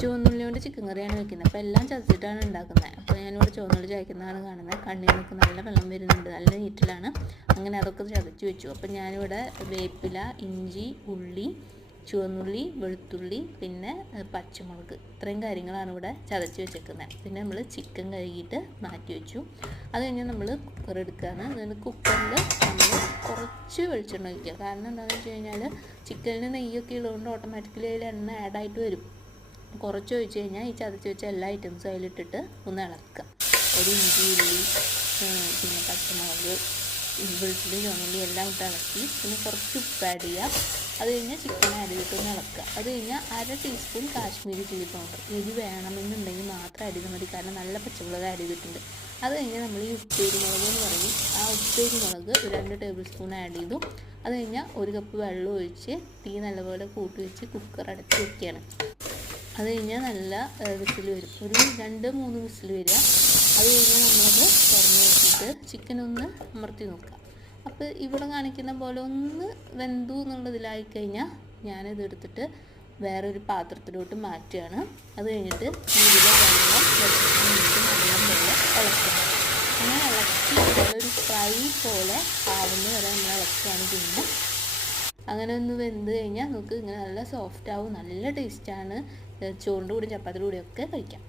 ചുവന്നുള്ളി കൊണ്ട് ചിക്കൻ കറിയാണ് വെക്കുന്നത്. അപ്പോൾ എല്ലാം ചതച്ചിട്ടാണ് ഉണ്ടാക്കുന്നത്. അപ്പോൾ ഞാനിവിടെ ചുവന്നുള്ളി ചതയ്ക്കുന്നതാണ് കാണുന്നത്. കണ്ണിൽ നിന്നൊക്കെ നല്ല വെള്ളം വരുന്നുണ്ട്, നല്ല നീറ്റിലാണ്. അങ്ങനെ അതൊക്കെ ചതച്ച് വെച്ചു. അപ്പോൾ ഞാനിവിടെ വേപ്പില, ഇഞ്ചി, ഉള്ളി, ചുവന്നുള്ളി, വെളുത്തുള്ളി, പിന്നെ പച്ചമുളക്, ഇത്രയും കാര്യങ്ങളാണ് ഇവിടെ ചതച്ച് വെച്ചേക്കുന്നത്. പിന്നെ നമ്മൾ ചിക്കൻ കഴുകിയിട്ട് മാറ്റി വെച്ചു. അത് കഴിഞ്ഞാൽ നമ്മൾ കുക്കർ എടുക്കുകയാണ്. എന്നിട്ട് കുക്കറിൽ നമ്മൾ കുറച്ച് വെളിച്ചെണ്ണ ഒഴിക്കുക. കാരണം എന്താണെന്ന് വെച്ച് കഴിഞ്ഞാൽ ചിക്കനിൽ നെയ്യൊക്കെ ഉള്ളതുകൊണ്ട് ഓട്ടോമാറ്റിക്കലി അതിൽ എണ്ണ ആഡായിട്ട് വരും. കുറച്ച് ഒഴിച്ച് കഴിഞ്ഞാൽ ഈ ചതച്ച് വെച്ച എല്ലാ ഐറ്റംസും അതിലിട്ടിട്ട് ഒന്ന് ഇളക്കുക. ഒരു ഇഞ്ചി, ഉള്ളി, പിന്നെ പച്ചമുളക്, വെളുത്തുള്ളി, ചുവന്നുള്ളി എല്ലാം ഇട്ട് ഇളക്കി പിന്നെ കുറച്ച് ഉപ്പ് ആഡ് ചെയ്യുക. അത് കഴിഞ്ഞാൽ ചിക്കൻ ആഡ് ചെയ്തിട്ടൊന്ന് ഇളക്കുക. അത് കഴിഞ്ഞാൽ 1/2 ടീസ്പൂൺ കാശ്മീരി ചില്ലി പൗഡർ, ഇത് വേണമെന്നുണ്ടെങ്കിൽ മാത്രം ആഡ് ചെയ്താൽ മതി, കാരണം നല്ല പച്ചമുളക് ആഡ് ചെയ്തിട്ടുണ്ട്. അത് കഴിഞ്ഞാൽ നമ്മൾ ഈ ഉപ്പേരി മുളക് എന്ന് പറയും, ആ ഉപ്പേരി മുളക് ഒരു 2 ടേബിൾ സ്പൂൺ ആഡ് ചെയ്തു. അത് കഴിഞ്ഞാൽ 1 കപ്പ് വെള്ളം ഒഴിച്ച് തീ നല്ലപോലെ കൂട്ടി വെച്ച് കുക്കർ അടച്ച് വയ്ക്കുകയാണ്. അത് കഴിഞ്ഞാൽ നല്ല വിസിൽ വരും, ഒരു 2-3 വിസിൽ വരിക. അത് കഴിഞ്ഞാൽ നമ്മളത് തുറന്ന് വെച്ചിട്ട് ചിക്കൻ ഒന്ന് അമർത്തി നോക്കുക. അപ്പോൾ ഇവിടെ കാണിക്കുന്ന പോലെ ഒന്ന് വെന്തു എന്നുള്ളതിലായി കഴിഞ്ഞാൽ ഞാനിത് എടുത്തിട്ട് വേറൊരു പാത്രത്തിലോട്ട് മാറ്റുകയാണ്. അത് കഴിഞ്ഞിട്ട് ഇതിലെ വെള്ളം പോലെ ഇളക്കണം. അങ്ങനെ ഇളക്കി നല്ലൊരു ഫ്രൈ പോലെ ആവുന്ന വരെ നമ്മൾ ഇളക്കുകയാണ്. പിന്നെ അങ്ങനെ ഒന്ന് വെന്ത് കഴിഞ്ഞാൽ നമുക്ക് ഇങ്ങനെ നല്ല സോഫ്റ്റ് ആവും, നല്ല ടേസ്റ്റാണ്. ചോറിൻ്റെ കൂടെ ചപ്പാത്തിയുടെ കൂടെയൊക്കെ കഴിക്കാം.